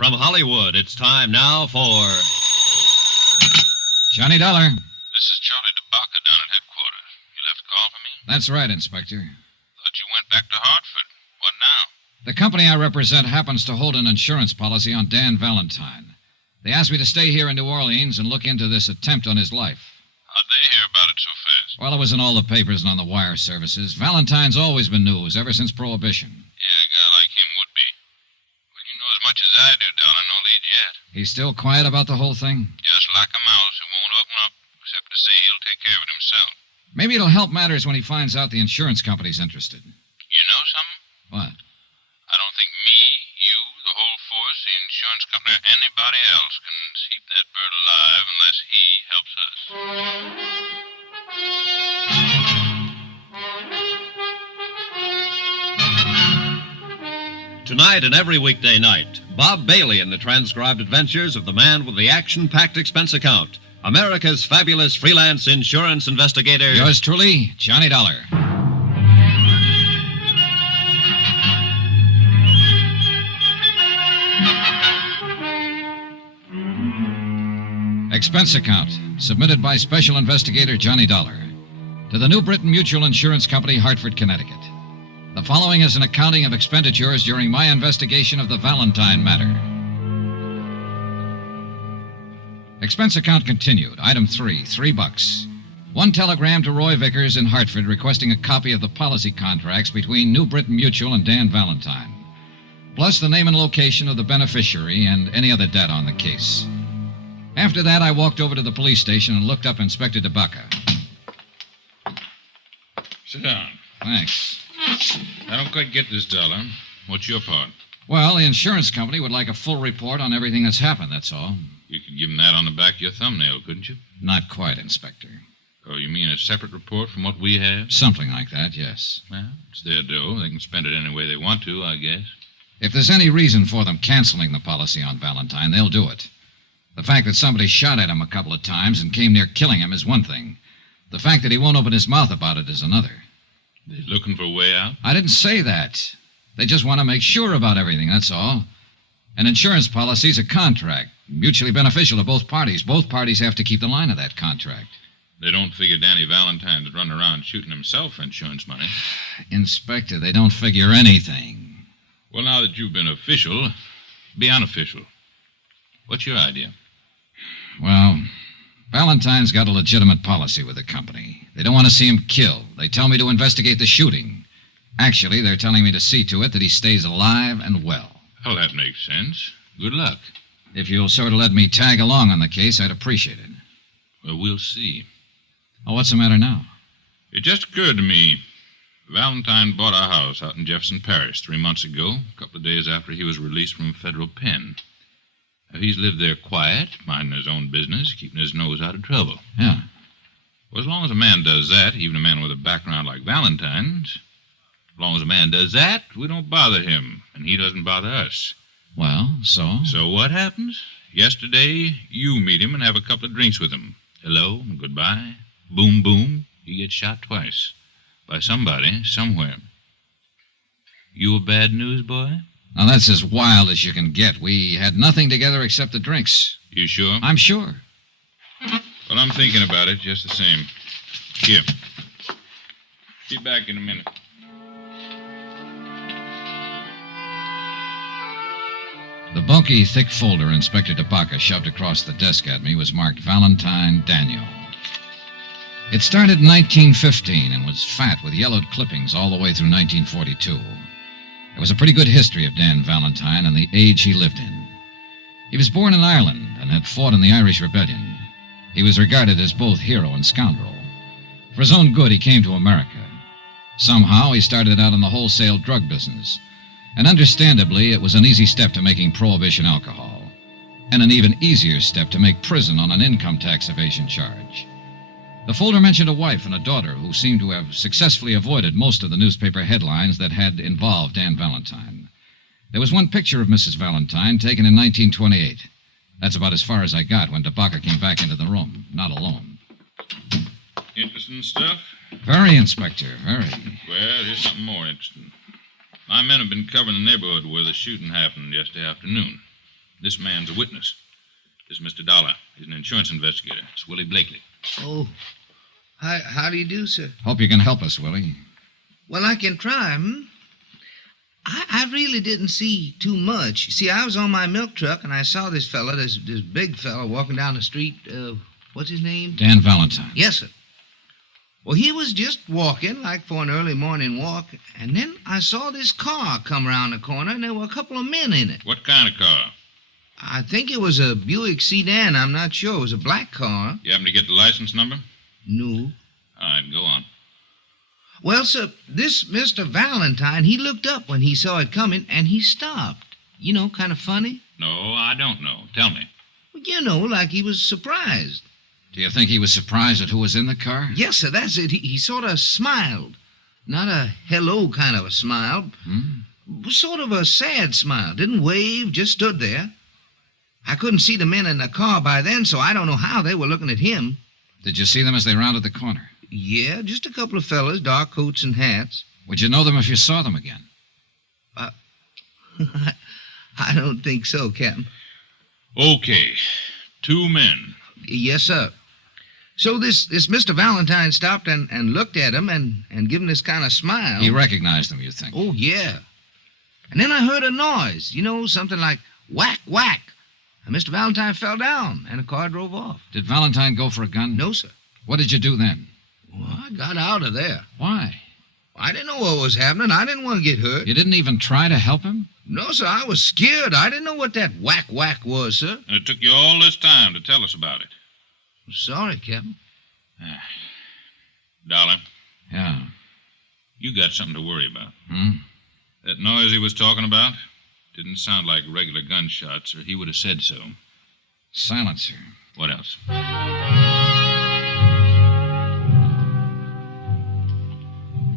From Hollywood, it's time now for... Johnny Dollar. This is Charlie DeBaca down at headquarters. You left a call for me? That's right, Inspector. Thought you went back to Hartford. What now? The company I represent happens to hold an insurance policy on Dan Valentine. They asked me to stay here in New Orleans and look into this attempt on his life. How'd they hear about it so fast? Well, it was in all the papers and on the wire services. Valentine's always been news, ever since Prohibition. Yeah, a guy like him would be. Well, you know as much as I do, Dollar. No lead yet. He's still quiet about the whole thing? Just like a mouse who won't open up, except to say he'll take care of it himself. Maybe it'll help matters when he finds out the insurance company's interested. You know something? What? I don't think me, you, the whole force, the insurance company, or anybody else can keep that bird alive unless he helps us. Tonight and every weekday night, Bob Bailey in the transcribed adventures of the man with the action-packed expense account, America's fabulous freelance insurance investigator... Yours truly, Johnny Dollar. Expense account, submitted by Special Investigator Johnny Dollar to the New Britain Mutual Insurance Company, Hartford, Connecticut. The following is an accounting of expenditures during my investigation of the Valentine matter. Expense account continued. Item 3, $3. One telegram to Roy Vickers in Hartford requesting a copy of the policy contracts between New Britain Mutual and Dan Valentine, plus the name and location of the beneficiary and any other data on the case. After that, I walked over to the police station and looked up Inspector DeBaca. Sit down. Thanks. I don't quite get this, Dollar. What's your part? Well, the insurance company would like a full report on everything that's happened, that's all. You could give them that on the back of your thumbnail, couldn't you? Not quite, Inspector. Oh, you mean a separate report from what we have? Something like that, yes. Well, it's their dough. They can spend it any way they want to, I guess. If there's any reason for them canceling the policy on Valentine, they'll do it. The fact that somebody shot at him a couple of times and came near killing him is one thing. The fact that he won't open his mouth about it is another. They're looking for a way out? I didn't say that. They just want to make sure about everything, that's all. An insurance policy's a contract, mutually beneficial to both parties. Both parties have to keep the line of that contract. They don't figure Danny Valentine's running around shooting himself for insurance money. Inspector, they don't figure anything. Well, now that you've been official, be unofficial. What's your idea? Well, Valentine's got a legitimate policy with the company. They don't want to see him killed. They tell me to investigate the shooting. Actually, they're telling me to see to it that he stays alive and well. Oh, that makes sense. Good luck. If you'll sort of let me tag along on the case, I'd appreciate it. Well, we'll see. Oh, what's the matter now? It just occurred to me. Valentine bought a house out in Jefferson Parish 3 months ago, a couple of days after he was released from federal pen. Now, he's lived there quiet, minding his own business, keeping his nose out of trouble. Yeah. Well, as long as a man does that, even a man with a background like Valentine's, as long as a man does that, we don't bother him, and he doesn't bother us. Well, so? So what happens? Yesterday, you meet him and have a couple of drinks with him. Hello and goodbye. Boom, boom. He gets shot twice. By somebody, somewhere. You a bad news boy? Now, that's as wild as you can get. We had nothing together except the drinks. You sure? I'm sure. Well, I'm thinking about it just the same. Here. Be back in a minute. The bulky, thick folder Inspector DeBaca shoved across the desk at me was marked Valentine Daniel. It started in 1915 and was fat with yellowed clippings all the way through 1942. There was a pretty good history of Dan Valentine and the age he lived in. He was born in Ireland and had fought in the Irish Rebellion. He was regarded as both hero and scoundrel. For his own good, he came to America. Somehow, he started out in the wholesale drug business. And understandably, it was an easy step to making prohibition alcohol. And an even easier step to make prison on an income tax evasion charge. The folder mentioned a wife and a daughter who seemed to have successfully avoided most of the newspaper headlines that had involved Dan Valentine. There was one picture of Mrs. Valentine taken in 1928. That's about as far as I got when DeBaca came back into the room, not alone. Interesting stuff? Very, Inspector, very. Well, here's something more interesting. My men have been covering the neighborhood where the shooting happened yesterday afternoon. This man's a witness. This is Mr. Dollar. He's an insurance investigator. It's Willie Blakely. Oh, how do you do, sir? Hope you can help us, Willie. Well, I can try, I really didn't see too much. You see, I was on my milk truck, and I saw this fella, this big fella, walking down the street. What's his name? Dan Valentine. Yes, sir. Well, he was just walking, like for an early morning walk, and then I saw this car come around the corner, and there were a couple of men in it. What kind of car? I think it was a Buick sedan. I'm not sure. It was a black car. You happen to get the license number? No. All right, go on. Well, sir, this Mr. Valentine, he looked up when he saw it coming, and he stopped. You know, kind of funny. No, I don't know. Tell me. Well, you know, like he was surprised. Do you think he was surprised at who was in the car? Yes, sir, that's it. He sort of smiled. Not a hello kind of a smile. Sort of a sad smile. Didn't wave, just stood there. I couldn't see the men in the car by then, so I don't know how they were looking at him. Did you see them as they rounded the corner? Yeah, just a couple of fellas, dark coats and hats. Would you know them if you saw them again? I don't think so, Captain. Okay. 2 men. Yes, sir. So this Mr. Valentine stopped and looked at him and give him this kind of smile. He recognized them, you think? Oh, yeah. And then I heard a noise, you know, something like whack, whack. And Mr. Valentine fell down, and the car drove off. Did Valentine go for a gun? No, sir. What did you do then? Well, I got out of there. Why? I didn't know what was happening. I didn't want to get hurt. You didn't even try to help him? No, sir, I was scared. I didn't know what that whack, whack was, sir. And it took you all this time to tell us about it. Sorry, Captain. Dollar, Yeah. you got something to worry about. Hmm? That noise he was talking about didn't sound like regular gunshots, or he would have said so. Silencer. What else?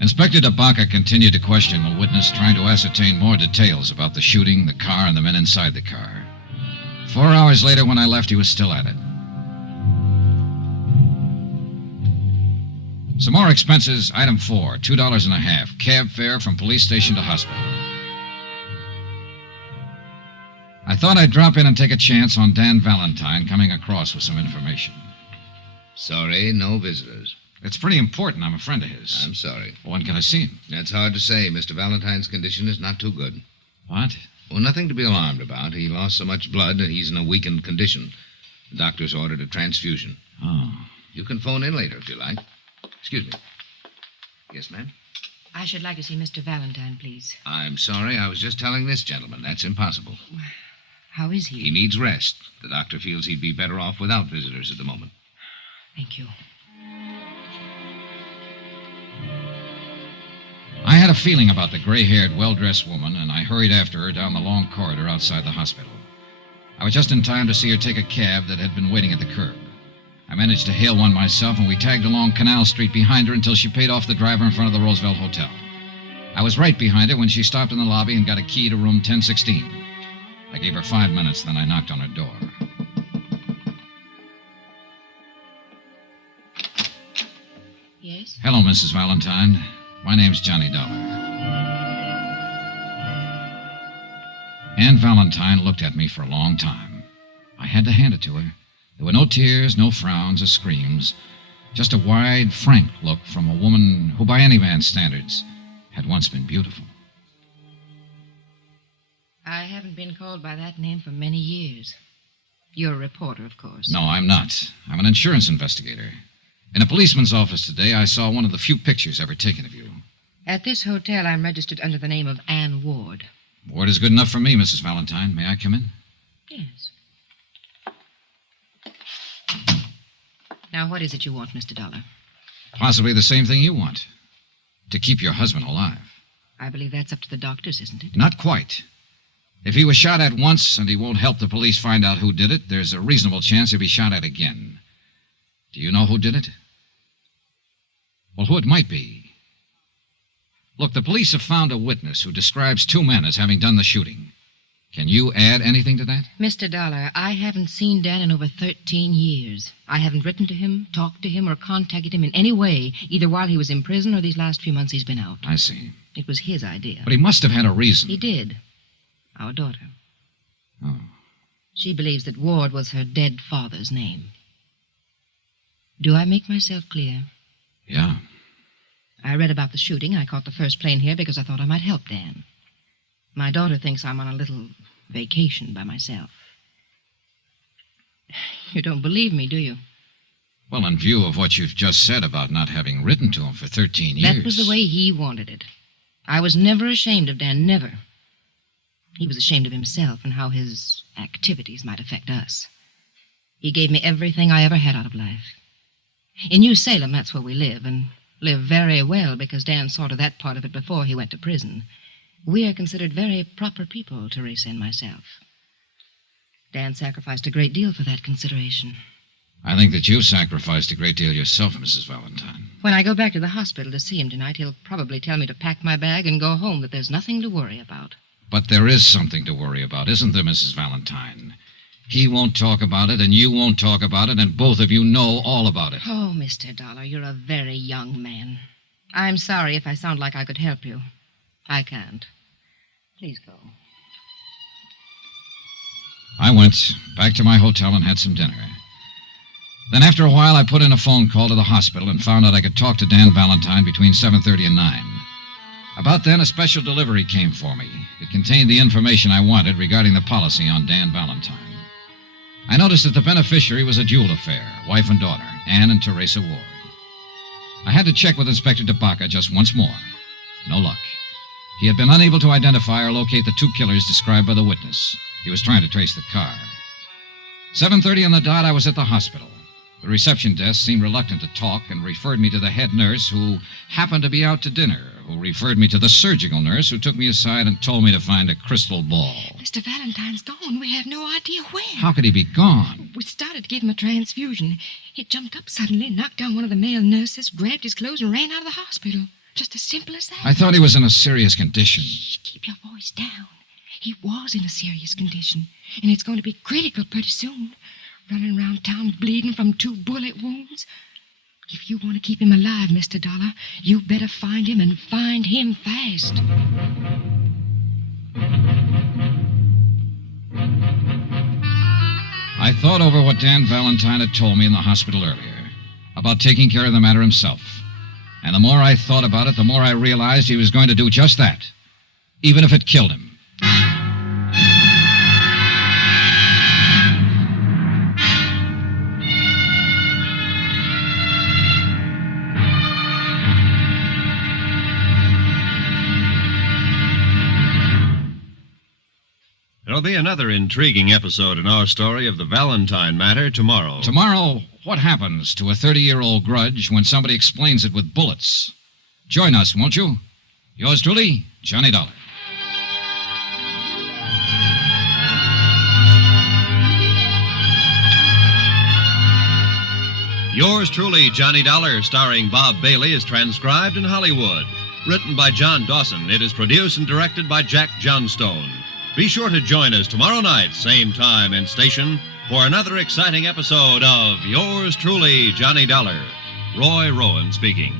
Inspector DeBaca continued to question the witness, trying to ascertain more details about the shooting, the car, and the men inside the car. 4 hours later, when I left, he was still at it. Some more expenses. Item 4, $2.50. Cab fare from police station to hospital. I thought I'd drop in and take a chance on Dan Valentine coming across with some information. Sorry, no visitors. It's pretty important. I'm a friend of his. I'm sorry. When can I see him? That's hard to say. Mr. Valentine's condition is not too good. What? Well, nothing to be alarmed about. He lost so much blood that he's in a weakened condition. The doctor's ordered a transfusion. Oh. You can phone in later if you like. Excuse me. Yes, ma'am? I should like to see Mr. Valentine, please. I'm sorry. I was just telling this gentleman. That's impossible. How is he? He needs rest. The doctor feels he'd be better off without visitors at the moment. Thank you. I had a feeling about the gray-haired, well-dressed woman, and I hurried after her down the long corridor outside the hospital. I was just in time to see her take a cab that had been waiting at the curb. I managed to hail one myself, and we tagged along Canal Street behind her until she paid off the driver in front of the Roosevelt Hotel. I was right behind her when she stopped in the lobby and got a key to room 1016. I gave her 5 minutes, then I knocked on her door. Yes? Hello, Mrs. Valentine. My name's Johnny Dollar. Ann Valentine looked at me for a long time. I had to hand it to her. There were no tears, no frowns or screams, just a wide, frank look from a woman who, by any man's standards, had once been beautiful. I haven't been called by that name for many years. You're a reporter, of course. No, I'm not. I'm an insurance investigator. In a policeman's office today, I saw one of the few pictures ever taken of you. At this hotel, I'm registered under the name of Ann Ward. Ward is good enough for me, Mrs. Valentine. May I come in? Yes. Now, what is it you want, Mr. Dollar? Possibly the same thing you want. To keep your husband alive. I believe that's up to the doctors, isn't it? Not quite. If he was shot at once and he won't help the police find out who did it, there's a reasonable chance he'll be shot at again. Do you know who did it? Well, who it might be. Look, the police have found a witness who describes 2 men as having done the shooting. Can you add anything to that? Mr. Dollar, I haven't seen Dan in over 13 years. I haven't written to him, talked to him, or contacted him in any way, either while he was in prison or these last few months he's been out. I see. It was his idea. But he must have had a reason. He did. Our daughter. Oh. She believes that Ward was her dead father's name. Do I make myself clear? Yeah. I read about the shooting. I caught the first plane here because I thought I might help Dan. My daughter thinks I'm on a little vacation by myself. You don't believe me, do you? Well, in view of what you've just said about not having written to him for 13 years... That was the way he wanted it. I was never ashamed of Dan, never. He was ashamed of himself and how his activities might affect us. He gave me everything I ever had out of life. In New Salem, that's where we live, and live very well because Dan saw to that part of it before he went to prison. We are considered very proper people, Teresa and myself. Dan sacrificed a great deal for that consideration. I think that you've sacrificed a great deal yourself, Mrs. Valentine. When I go back to the hospital to see him tonight, he'll probably tell me to pack my bag and go home, that there's nothing to worry about. But there is something to worry about, isn't there, Mrs. Valentine? He won't talk about it, and you won't talk about it, and both of you know all about it. Oh, Mr. Dollar, you're a very young man. I'm sorry if I sound like I could help you. I can't. Please go. I went back to my hotel and had some dinner. Then after a while, I put in a phone call to the hospital and found out I could talk to Dan Valentine between 7:30 and 9. About then, a special delivery came for me. It contained the information I wanted regarding the policy on Dan Valentine. I noticed that the beneficiary was a dual affair, wife and daughter, Anne and Teresa Ward. I had to check with Inspector DeBaca just once more. No luck. He had been unable to identify or locate the two killers described by the witness. He was trying to trace the car. 7:30 on the dot, I was at the hospital. The reception desk seemed reluctant to talk and referred me to the head nurse, who happened to be out to dinner, who referred me to the surgical nurse, who took me aside and told me to find a crystal ball. Mr. Valentine's gone. We have no idea when. How could he be gone? We started to give him a transfusion. He jumped up suddenly, knocked down one of the male nurses, grabbed his clothes, and ran out of the hospital. Just as simple as that. I thought he was in a serious condition. Shh, keep your voice down. He was in a serious condition, and it's going to be critical pretty soon. Running around town bleeding from 2 bullet wounds. If you want to keep him alive, Mr. Dollar, you better find him and find him fast. I thought over what Dan Valentine had told me in the hospital earlier, about taking care of the matter himself. And the more I thought about it, the more I realized he was going to do just that, even if it killed him. There'll be another intriguing episode in our story of the Valentine matter tomorrow. Tomorrow, what happens to a 30-year-old grudge when somebody explains it with bullets? Join us, won't you? Yours truly, Johnny Dollar. Yours truly, Johnny Dollar, starring Bob Bailey, is transcribed in Hollywood. Written by John Dawson, it is produced and directed by Jack Johnstone. Be sure to join us tomorrow night, same time and station, for another exciting episode of Yours truly, Johnny Dollar. Roy Rowan speaking.